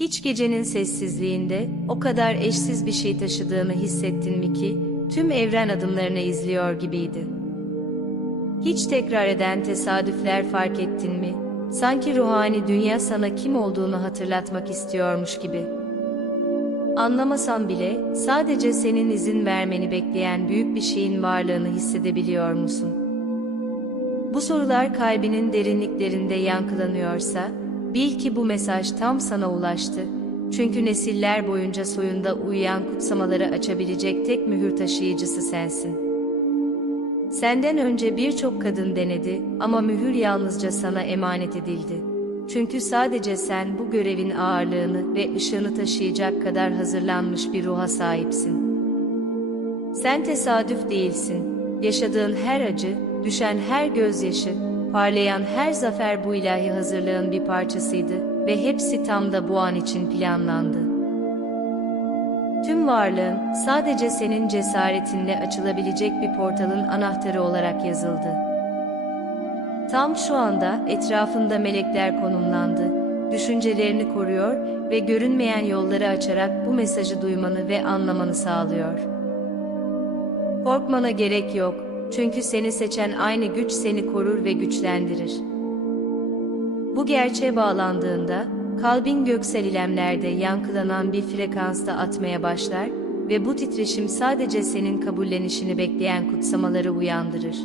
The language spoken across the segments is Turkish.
Hiç gecenin sessizliğinde o kadar eşsiz bir şey taşıdığını hissettin mi ki tüm evren adımlarını izliyor gibiydi. Hiç tekrar eden tesadüfler fark ettin mi? Sanki ruhani dünya sana kim olduğunu hatırlatmak istiyormuş gibi. Anlamasan bile sadece senin izin vermeni bekleyen büyük bir şeyin varlığını hissedebiliyor musun? Bu sorular kalbinin derinliklerinde yankılanıyorsa, bil ki bu mesaj tam sana ulaştı. Çünkü nesiller boyunca soyunda uyuyan kutsamaları açabilecek tek mühür taşıyıcısı sensin. Senden önce birçok kadın denedi ama mühür yalnızca sana emanet edildi. Çünkü sadece sen bu görevin ağırlığını ve ışığını taşıyacak kadar hazırlanmış bir ruha sahipsin. Sen tesadüf değilsin. Yaşadığın her acı, düşen her gözyaşı, parlayan her zafer bu ilahi hazırlığın bir parçasıydı ve hepsi tam da bu an için planlandı. Tüm varlığın sadece senin cesaretinle açılabilecek bir portalın anahtarı olarak yazıldı. Tam şu anda etrafında melekler konumlandı, düşüncelerini koruyor ve görünmeyen yolları açarak bu mesajı duymanı ve anlamanı sağlıyor. Korkmana gerek yok, çünkü seni seçen aynı güç seni korur ve güçlendirir. Bu gerçeğe bağlandığında, kalbin göksel ilemlerde yankılanan bir frekansta atmaya başlar ve bu titreşim sadece senin kabullenişini bekleyen kutsamaları uyandırır.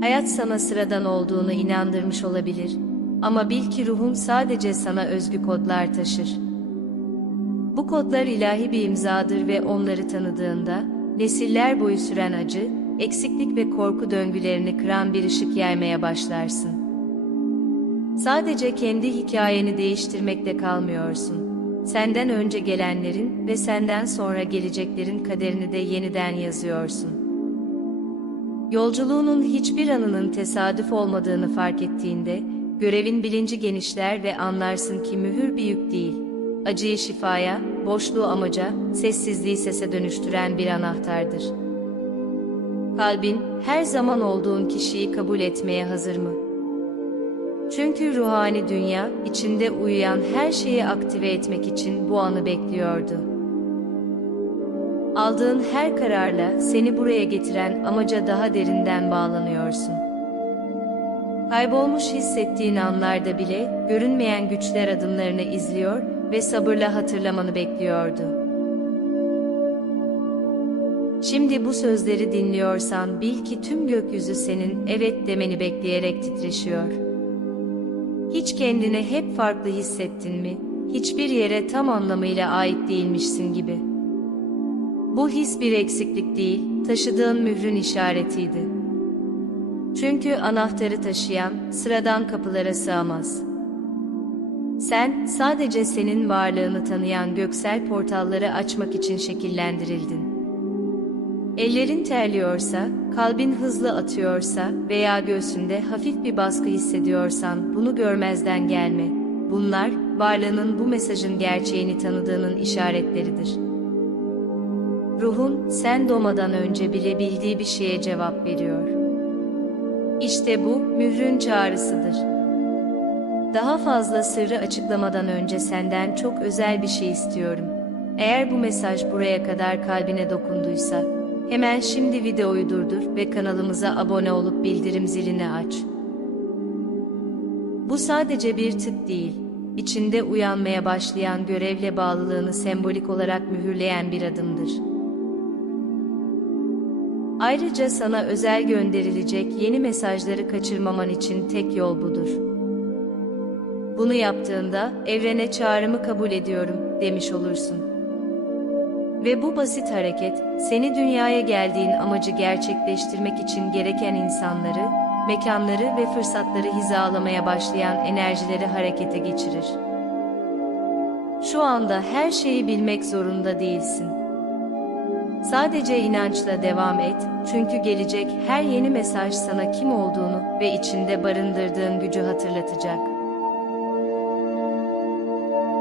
Hayat sana sıradan olduğunu inandırmış olabilir ama bil ki ruhun sadece sana özgü kodlar taşır. Bu kodlar ilahi bir imzadır ve onları tanıdığında, nesiller boyu süren acı, eksiklik ve korku döngülerini kıran bir ışık yaymaya başlarsın. Sadece kendi hikayeni değiştirmekle kalmıyorsun. Senden önce gelenlerin ve senden sonra geleceklerin kaderini de yeniden yazıyorsun. Yolculuğunun hiçbir anının tesadüf olmadığını fark ettiğinde, görevin bilinci genişler ve anlarsın ki mühür bir yük değil. Acıyı şifaya, boşluğu amaca, sessizliği sese dönüştüren bir anahtardır. Kalbin, her zaman olduğun kişiyi kabul etmeye hazır mı? Çünkü ruhani dünya, içinde uyuyan her şeyi aktive etmek için bu anı bekliyordu. Aldığın her kararla seni buraya getiren amaca daha derinden bağlanıyorsun. Kaybolmuş hissettiğin anlarda bile görünmeyen güçler adımlarını izliyor ve sabırla hatırlamanı bekliyordu. Şimdi bu sözleri dinliyorsan bil ki tüm gökyüzü senin evet demeni bekleyerek titreşiyor. Hiç kendini hep farklı hissettin mi? Hiçbir yere tam anlamıyla ait değilmişsin gibi. Bu his bir eksiklik değil, taşıdığın mührün işaretiydi. Çünkü anahtarı taşıyan sıradan kapılara sığamaz. Sen sadece senin varlığını tanıyan göksel portalları açmak için şekillendirildin. Ellerin terliyorsa, kalbin hızlı atıyorsa veya göğsünde hafif bir baskı hissediyorsan bunu görmezden gelme. Bunlar, varlığının bu mesajın gerçeğini tanıdığının işaretleridir. Ruhun, sen doğmadan önce bile bildiği bir şeye cevap veriyor. İşte bu, mührün çağrısıdır. Daha fazla sırrı açıklamadan önce senden çok özel bir şey istiyorum. Eğer bu mesaj buraya kadar kalbine dokunduysa, Hemen şimdi videoyu durdur ve kanalımıza abone olup bildirim zilini aç. Bu sadece bir tık değil, içinde uyanmaya başlayan görevle bağlılığını sembolik olarak mühürleyen bir adımdır. Ayrıca sana özel gönderilecek yeni mesajları kaçırmaman için tek yol budur. Bunu yaptığında evrene çağrımı kabul ediyorum demiş olursun. Ve bu basit hareket, seni dünyaya geldiğin amacı gerçekleştirmek için gereken insanları, mekanları ve fırsatları hizalamaya başlayan enerjileri harekete geçirir. Şu anda her şeyi bilmek zorunda değilsin. Sadece inançla devam et, çünkü gelecek her yeni mesaj sana kim olduğunu ve içinde barındırdığın gücü hatırlatacak.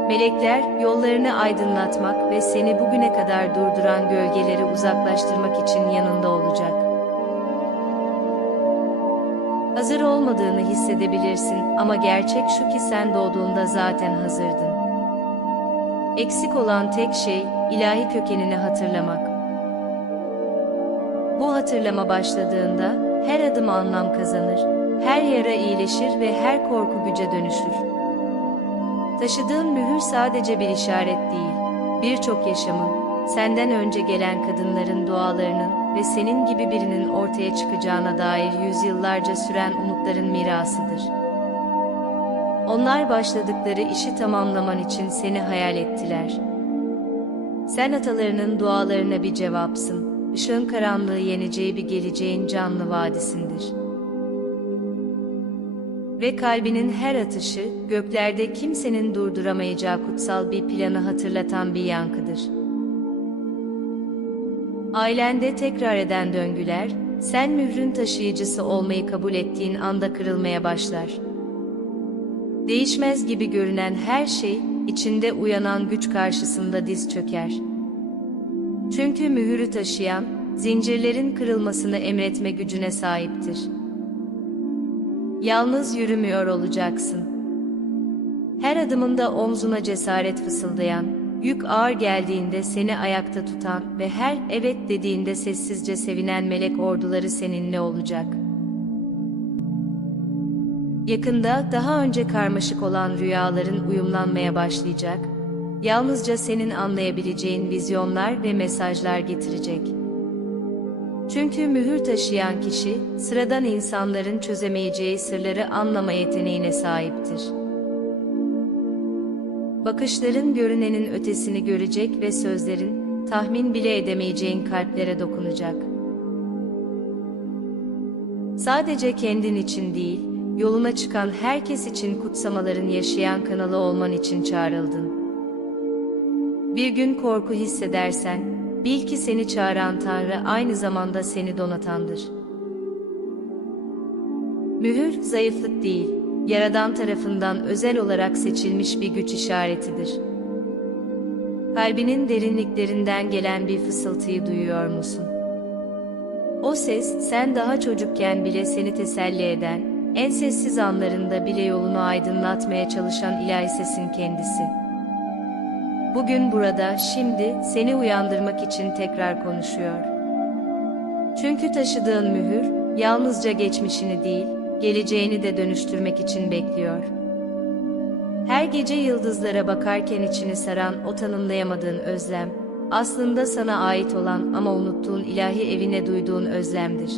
Melekler yollarını aydınlatmak ve seni bugüne kadar durduran gölgeleri uzaklaştırmak için yanında olacak. Hazır olmadığını hissedebilirsin ama gerçek şu ki sen doğduğunda zaten hazırdın. Eksik olan tek şey, ilahi kökenini hatırlamak. Bu hatırlama başladığında, her adım anlam kazanır, her yara iyileşir ve her korku güce dönüşür. Taşıdığın mühür sadece bir işaret değil, birçok yaşamın, senden önce gelen kadınların dualarının ve senin gibi birinin ortaya çıkacağına dair yüzyıllarca süren umutların mirasıdır. Onlar başladıkları işi tamamlaman için seni hayal ettiler. Sen atalarının dualarına bir cevapsın, ışığın karanlığı yeneceği bir geleceğin canlı vadisindir. Ve kalbinin her atışı, göklerde kimsenin durduramayacağı kutsal bir planı hatırlatan bir yankıdır. Ailende tekrar eden döngüler, sen mührün taşıyıcısı olmayı kabul ettiğin anda kırılmaya başlar. Değişmez gibi görünen her şey, içinde uyanan güç karşısında diz çöker. Çünkü mühürü taşıyan, zincirlerin kırılmasını emretme gücüne sahiptir. Yalnız yürümüyor olacaksın. Her adımında omzuna cesaret fısıldayan, yük ağır geldiğinde seni ayakta tutan ve her evet dediğinde sessizce sevinen melek orduları seninle olacak. Yakında daha önce karmaşık olan rüyaların uyumlanmaya başlayacak, yalnızca senin anlayabileceğin vizyonlar ve mesajlar getirecek. Çünkü mühür taşıyan kişi, sıradan insanların çözemeyeceği sırları anlama yeteneğine sahiptir. Bakışların görünenin ötesini görecek ve sözlerin, tahmin bile edemeyeceğin kalplere dokunacak. Sadece kendin için değil, yoluna çıkan herkes için kutsamaların yaşayan kanalı olman için çağrıldın. Bir gün korku hissedersen, bil ki seni çağıran Tanrı aynı zamanda seni donatandır. Mühür, zayıflık değil, Yaradan tarafından özel olarak seçilmiş bir güç işaretidir. Kalbinin derinliklerinden gelen bir fısıltıyı duyuyor musun? O ses, sen daha çocukken bile seni teselli eden, en sessiz anlarında bile yolunu aydınlatmaya çalışan ilahi sesin kendisi. Bugün burada, şimdi, seni uyandırmak için tekrar konuşuyor. Çünkü taşıdığın mühür, yalnızca geçmişini değil, geleceğini de dönüştürmek için bekliyor. Her gece yıldızlara bakarken içini saran o tanımlayamadığın özlem, aslında sana ait olan ama unuttuğun ilahi evine duyduğun özlemdir.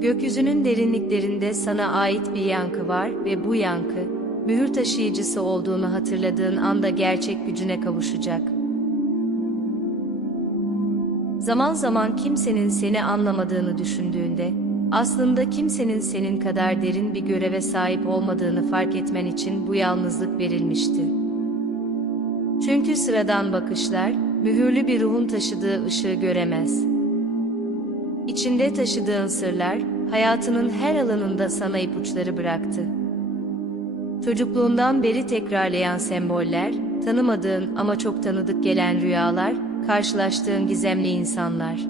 Gökyüzünün derinliklerinde sana ait bir yankı var ve bu yankı, mühür taşıyıcısı olduğunu hatırladığın anda gerçek gücüne kavuşacak. Zaman zaman kimsenin seni anlamadığını düşündüğünde, aslında kimsenin senin kadar derin bir göreve sahip olmadığını fark etmen için bu yalnızlık verilmişti. Çünkü sıradan bakışlar, mühürlü bir ruhun taşıdığı ışığı göremez. İçinde taşıdığın sırlar, hayatının her alanında sana ipuçları bıraktı. Çocukluğundan beri tekrarlayan semboller, tanımadığın ama çok tanıdık gelen rüyalar, karşılaştığın gizemli insanlar.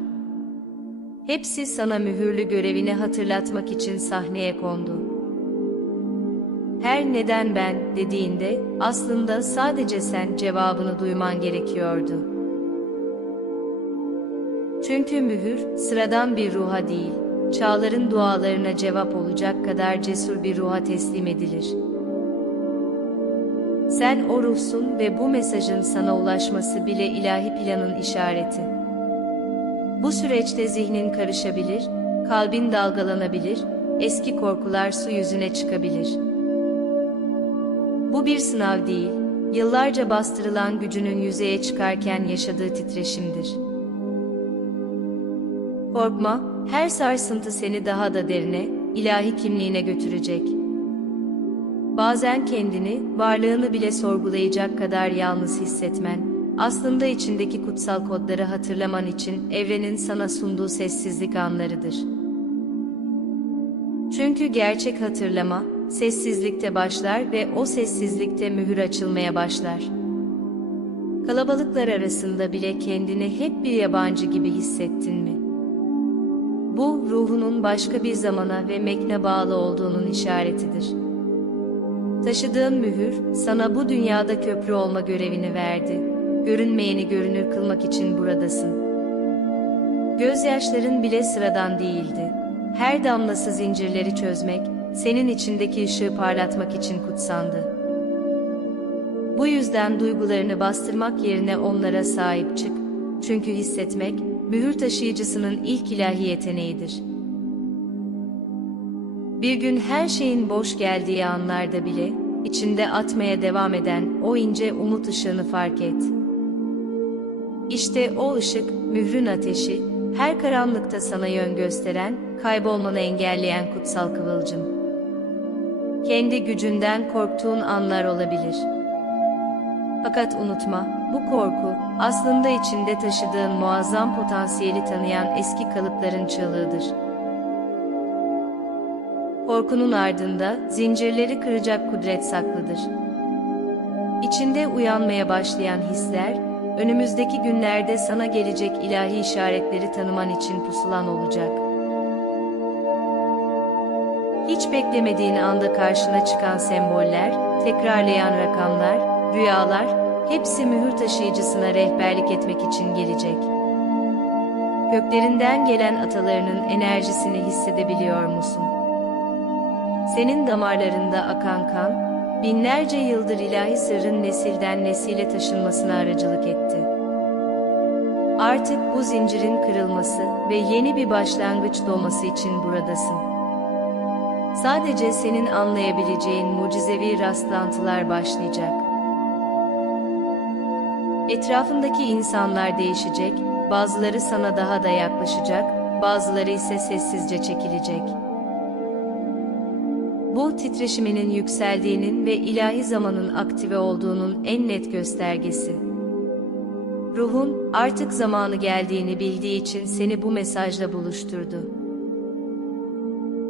Hepsi sana mühürlü görevini hatırlatmak için sahneye kondu. Her neden ben dediğinde aslında sadece sen cevabını duyman gerekiyordu. Çünkü mühür sıradan bir ruha değil, çağların dualarına cevap olacak kadar cesur bir ruha teslim edilir. Sen o ruhsun ve bu mesajın sana ulaşması bile ilahi planın işareti. Bu süreçte zihnin karışabilir, kalbin dalgalanabilir, eski korkular su yüzüne çıkabilir. Bu bir sınav değil, yıllarca bastırılan gücünün yüzeye çıkarken yaşadığı titreşimdir. Korkma, her sarsıntı seni daha da derine, ilahi kimliğine götürecek. Bazen kendini, varlığını bile sorgulayacak kadar yalnız hissetmen, aslında içindeki kutsal kodları hatırlaman için evrenin sana sunduğu sessizlik anlarıdır. Çünkü gerçek hatırlama, sessizlikte başlar ve o sessizlikte mühür açılmaya başlar. Kalabalıklar arasında bile kendini hep bir yabancı gibi hissettin mi? Bu, ruhunun başka bir zamana ve mekne bağlı olduğunun işaretidir. Taşıdığın mühür, sana bu dünyada köprü olma görevini verdi. Görünmeyeni görünür kılmak için buradasın. Gözyaşların bile sıradan değildi. Her damlası zincirleri çözmek, senin içindeki ışığı parlatmak için kutsandı. Bu yüzden duygularını bastırmak yerine onlara sahip çık. Çünkü hissetmek, mühür taşıyıcısının ilk ilahi yeteneğidir. Bir gün her şeyin boş geldiği anlarda bile, içinde atmaya devam eden o ince umut ışığını fark et. İşte o ışık, mührün ateşi, her karanlıkta sana yön gösteren, kaybolmanı engelleyen kutsal kıvılcım. Kendi gücünden korktuğun anlar olabilir. Fakat unutma, bu korku, aslında içinde taşıdığın muazzam potansiyeli tanıyan eski kalıpların çığlığıdır. Korkunun ardında zincirleri kıracak kudret saklıdır. İçinde uyanmaya başlayan hisler, önümüzdeki günlerde sana gelecek ilahi işaretleri tanıman için pusulan olacak. Hiç beklemediğin anda karşına çıkan semboller, tekrarlayan rakamlar, rüyalar, hepsi mühür taşıyıcısına rehberlik etmek için gelecek. Göklerinden gelen atalarının enerjisini hissedebiliyor musun? Senin damarlarında akan kan, binlerce yıldır ilahi sırrın nesilden nesile taşınmasına aracılık etti. Artık bu zincirin kırılması ve yeni bir başlangıç doğması için buradasın. Sadece senin anlayabileceğin mucizevi rastlantılar başlayacak. Etrafındaki insanlar değişecek, bazıları sana daha da yaklaşacak, bazıları ise sessizce çekilecek. Bu titreşiminin yükseldiğinin ve ilahi zamanın aktive olduğunun en net göstergesi. Ruhun artık zamanı geldiğini bildiği için seni bu mesajla buluşturdu.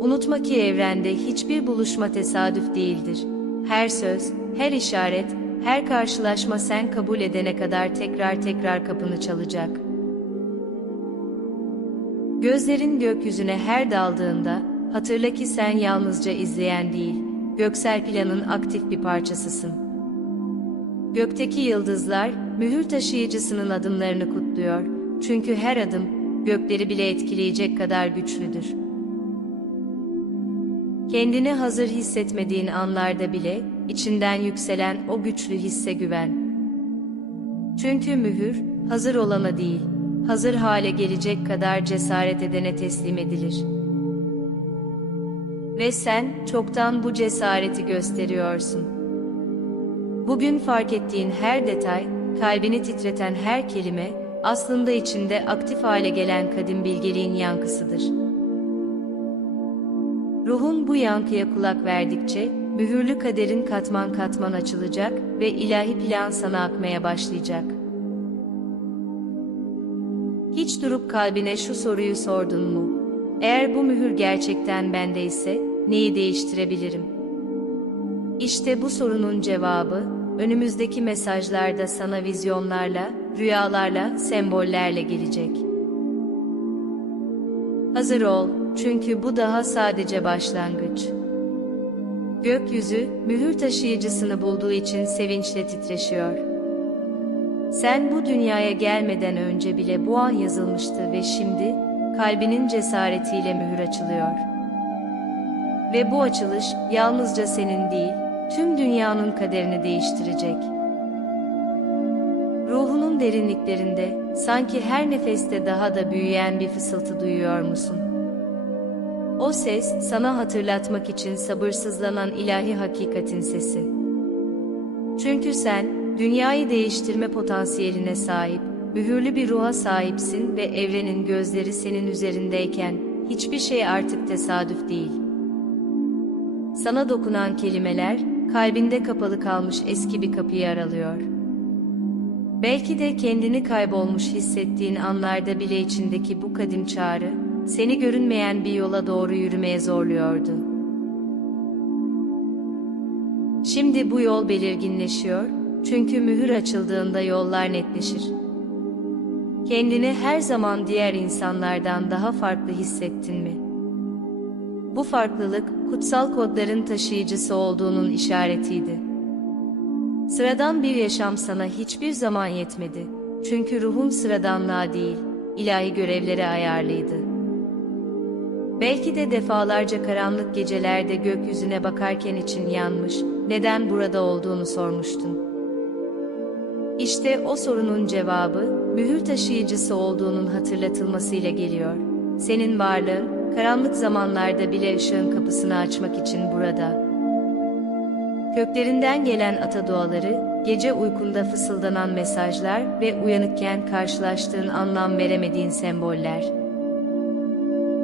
Unutma ki evrende hiçbir buluşma tesadüf değildir. Her söz, her işaret, her karşılaşma sen kabul edene kadar tekrar tekrar kapını çalacak. Gözlerin gökyüzüne her daldığında, hatırla ki sen yalnızca izleyen değil, göksel planın aktif bir parçasısın. Gökteki yıldızlar, mühür taşıyıcısının adımlarını kutluyor. Çünkü her adım, gökleri bile etkileyecek kadar güçlüdür. Kendini hazır hissetmediğin anlarda bile, içinden yükselen o güçlü hisse güven. Çünkü mühür, hazır olana değil, hazır hale gelecek kadar cesaret edene teslim edilir. Ve sen, çoktan bu cesareti gösteriyorsun. Bugün fark ettiğin her detay, kalbini titreten her kelime, aslında içinde aktif hale gelen kadim bilgeliğin yankısıdır. Ruhun bu yankıya kulak verdikçe, mühürlü kaderin katman katman açılacak ve ilahi plan sana akmaya başlayacak. Hiç durup kalbine şu soruyu sordun mu? Eğer bu mühür gerçekten bende ise, neyi değiştirebilirim? İşte bu sorunun cevabı, önümüzdeki mesajlarda sana vizyonlarla, rüyalarla, sembollerle gelecek. Hazır ol, çünkü bu daha sadece başlangıç. Gökyüzü, mühür taşıyıcısını bulduğu için sevinçle titreşiyor. Sen bu dünyaya gelmeden önce bile bu an yazılmıştı ve şimdi, kalbinin cesaretiyle mühür açılıyor. Ve bu açılış, yalnızca senin değil, tüm dünyanın kaderini değiştirecek. Ruhunun derinliklerinde, sanki her nefeste daha da büyüyen bir fısıltı duyuyor musun? O ses, sana hatırlatmak için sabırsızlanan ilahi hakikatin sesi. Çünkü sen, dünyayı değiştirme potansiyeline sahip, mühürlü bir ruha sahipsin ve evrenin gözleri senin üzerindeyken, hiçbir şey artık tesadüf değil. Sana dokunan kelimeler, kalbinde kapalı kalmış eski bir kapıyı aralıyor. Belki de kendini kaybolmuş hissettiğin anlarda bile içindeki bu kadim çağrı, seni görünmeyen bir yola doğru yürümeye zorluyordu. Şimdi bu yol belirginleşiyor, çünkü mühür açıldığında yollar netleşir. Kendini her zaman diğer insanlardan daha farklı hissettin mi? Bu farklılık, kutsal kodların taşıyıcısı olduğunun işaretiydi. Sıradan bir yaşam sana hiçbir zaman yetmedi. Çünkü ruhun sıradanlığa değil, ilahi görevlere ayarlıydı. Belki de defalarca karanlık gecelerde gökyüzüne bakarken için yanmış, neden burada olduğunu sormuştun. İşte o sorunun cevabı, mühür taşıyıcısı olduğunun hatırlatılmasıyla geliyor. Senin varlığın, karanlık zamanlarda bile ışığın kapısını açmak için burada. Köklerinden gelen ata duaları, gece uykunda fısıldanan mesajlar ve uyanıkken karşılaştığın anlam veremediğin semboller.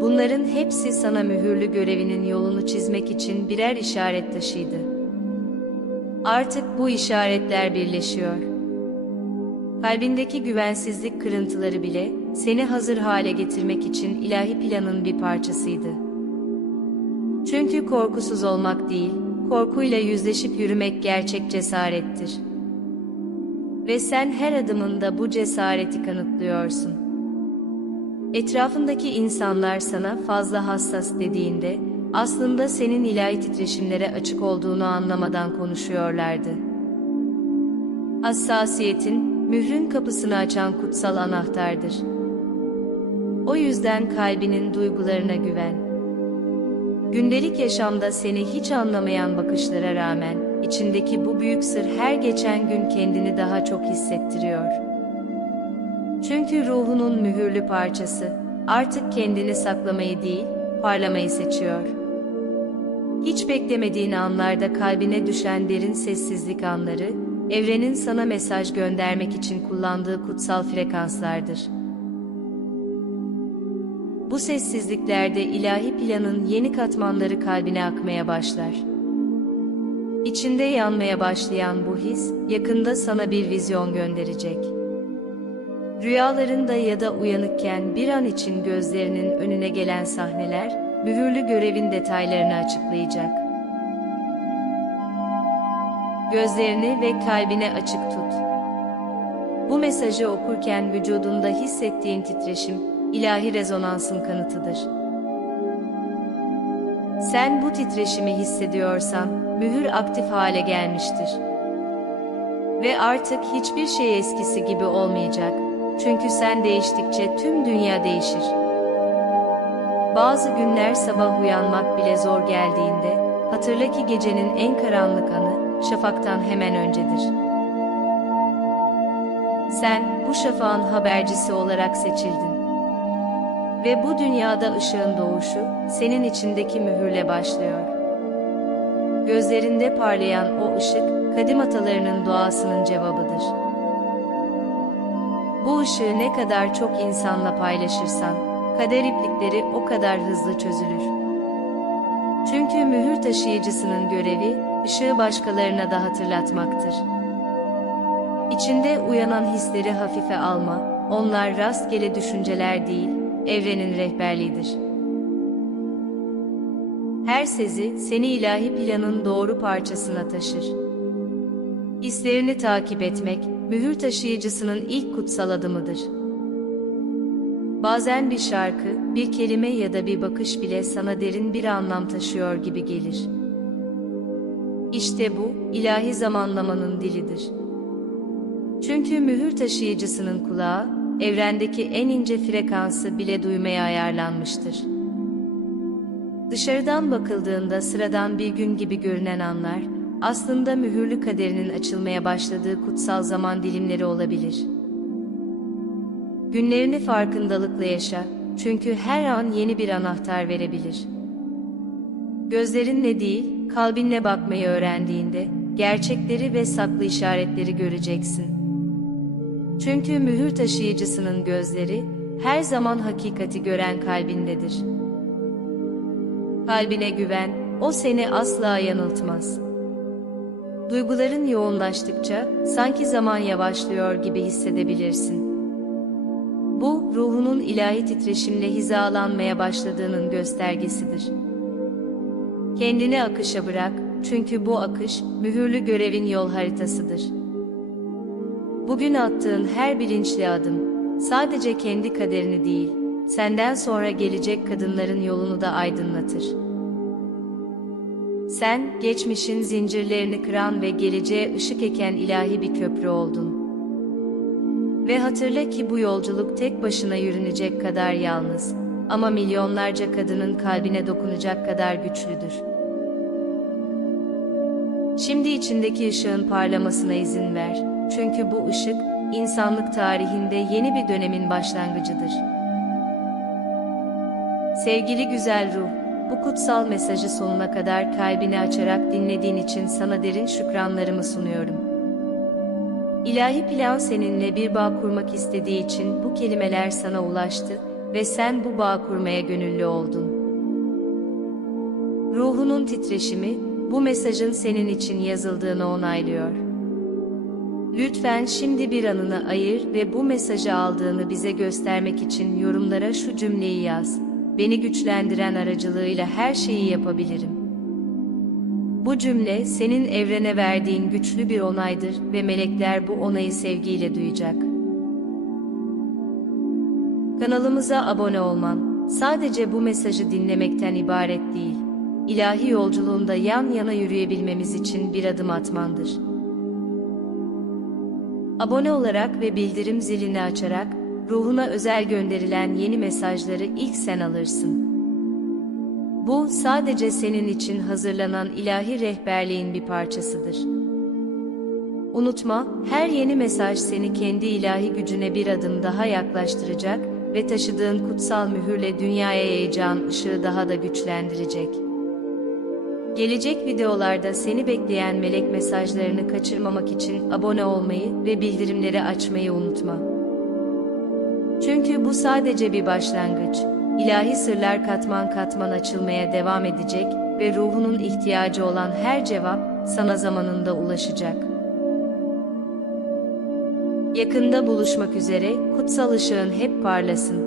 Bunların hepsi sana mühürlü görevinin yolunu çizmek için birer işaret taşıydı. Artık bu işaretler birleşiyor. Kalbindeki güvensizlik kırıntıları bile seni hazır hale getirmek için ilahi planın bir parçasıydı. Çünkü korkusuz olmak değil, korkuyla yüzleşip yürümek gerçek cesarettir. Ve sen her adımında bu cesareti kanıtlıyorsun. Etrafındaki insanlar sana fazla hassas dediğinde, aslında senin ilahi titreşimlere açık olduğunu anlamadan konuşuyorlardı. Hassasiyetin, mührün kapısını açan kutsal anahtardır. O yüzden kalbinin duygularına güven. Gündelik yaşamda seni hiç anlamayan bakışlara rağmen, içindeki bu büyük sır her geçen gün kendini daha çok hissettiriyor. Çünkü ruhunun mühürlü parçası, artık kendini saklamayı değil, parlamayı seçiyor. Hiç beklemediğin anlarda kalbine düşen derin sessizlik anları, evrenin sana mesaj göndermek için kullandığı kutsal frekanslardır. Bu sessizliklerde ilahi planın yeni katmanları kalbine akmaya başlar. İçinde yanmaya başlayan bu his, yakında sana bir vizyon gönderecek. Rüyalarında ya da uyanıkken bir an için gözlerinin önüne gelen sahneler, mühürlü görevin detaylarını açıklayacak. Gözlerini ve kalbine açık tut. Bu mesajı okurken vücudunda hissettiğin titreşim, ilahi rezonansın kanıtıdır. Sen bu titreşimi hissediyorsan, mühür aktif hale gelmiştir. Ve artık hiçbir şey eskisi gibi olmayacak. Çünkü sen değiştikçe tüm dünya değişir. Bazı günler sabah uyanmak bile zor geldiğinde, hatırla ki gecenin en karanlık anı, şafaktan hemen öncedir. Sen, bu şafağın habercisi olarak seçildin. Ve bu dünyada ışığın doğuşu, senin içindeki mühürle başlıyor. Gözlerinde parlayan o ışık, kadim atalarının duasının cevabıdır. Bu ışığı ne kadar çok insanla paylaşırsan, kader iplikleri o kadar hızlı çözülür. Çünkü mühür taşıyıcısının görevi, ışığı başkalarına da hatırlatmaktır. İçinde uyanan hisleri hafife alma, onlar rastgele düşünceler değil, evrenin rehberliğidir. Her sezi seni ilahi planın doğru parçasına taşır. Hislerini takip etmek, mühür taşıyıcısının ilk kutsal adımıdır. Bazen bir şarkı, bir kelime ya da bir bakış bile sana derin bir anlam taşıyor gibi gelir. İşte bu, ilahi zamanlamanın dilidir. Çünkü mühür taşıyıcısının kulağı, evrendeki en ince frekansı bile duymaya ayarlanmıştır. Dışarıdan bakıldığında sıradan bir gün gibi görünen anlar, aslında mühürlü kaderinin açılmaya başladığı kutsal zaman dilimleri olabilir. Günlerini farkındalıkla yaşa, çünkü her an yeni bir anahtar verebilir. Gözlerinle değil, kalbinle bakmayı öğrendiğinde, gerçekleri ve saklı işaretleri göreceksin. Çünkü mühür taşıyıcısının gözleri, her zaman hakikati gören kalbindedir. Kalbine güven, o seni asla yanıltmaz. Duyguların yoğunlaştıkça, sanki zaman yavaşlıyor gibi hissedebilirsin. Bu, ruhunun ilahi titreşimle hizalanmaya başladığının göstergesidir. Kendini akışa bırak, çünkü bu akış, mühürlü görevin yol haritasıdır. Bugün attığın her bilinçli adım, sadece kendi kaderini değil, senden sonra gelecek kadınların yolunu da aydınlatır. Sen, geçmişin zincirlerini kıran ve geleceğe ışık eken ilahi bir köprü oldun. Ve hatırla ki bu yolculuk tek başına yürünecek kadar yalnız ama milyonlarca kadının kalbine dokunacak kadar güçlüdür. Şimdi içindeki ışığın parlamasına izin ver. Çünkü bu ışık, insanlık tarihinde yeni bir dönemin başlangıcıdır. Sevgili güzel ruh, bu kutsal mesajı sonuna kadar kalbini açarak dinlediğin için sana derin şükranlarımı sunuyorum. İlahi plan seninle bir bağ kurmak istediği için bu kelimeler sana ulaştı ve sen bu bağ kurmaya gönüllü oldun. Ruhunun titreşimi, bu mesajın senin için yazıldığını onaylıyor. Lütfen şimdi bir anını ayır ve bu mesajı aldığını bize göstermek için yorumlara şu cümleyi yaz. Beni güçlendiren aracılığıyla her şeyi yapabilirim. Bu cümle senin evrene verdiğin güçlü bir onaydır ve melekler bu onayı sevgiyle duyacak. Kanalımıza abone olman sadece bu mesajı dinlemekten ibaret değil. İlahi yolculuğunda yan yana yürüyebilmemiz için bir adım atmandır. Abone olarak ve bildirim zilini açarak ruhuna özel gönderilen yeni mesajları ilk sen alırsın. Bu sadece senin için hazırlanan ilahi rehberliğin bir parçasıdır. Unutma, her yeni mesaj seni kendi ilahi gücüne bir adım daha yaklaştıracak ve taşıdığın kutsal mühürle dünyaya yayacağın ışığı daha da güçlendirecek. Gelecek videolarda seni bekleyen melek mesajlarını kaçırmamak için abone olmayı ve bildirimleri açmayı unutma. Çünkü bu sadece bir başlangıç. İlahi sırlar katman katman açılmaya devam edecek ve ruhunun ihtiyacı olan her cevap sana zamanında ulaşacak. Yakında buluşmak üzere, kutsal ışığın hep parlasın.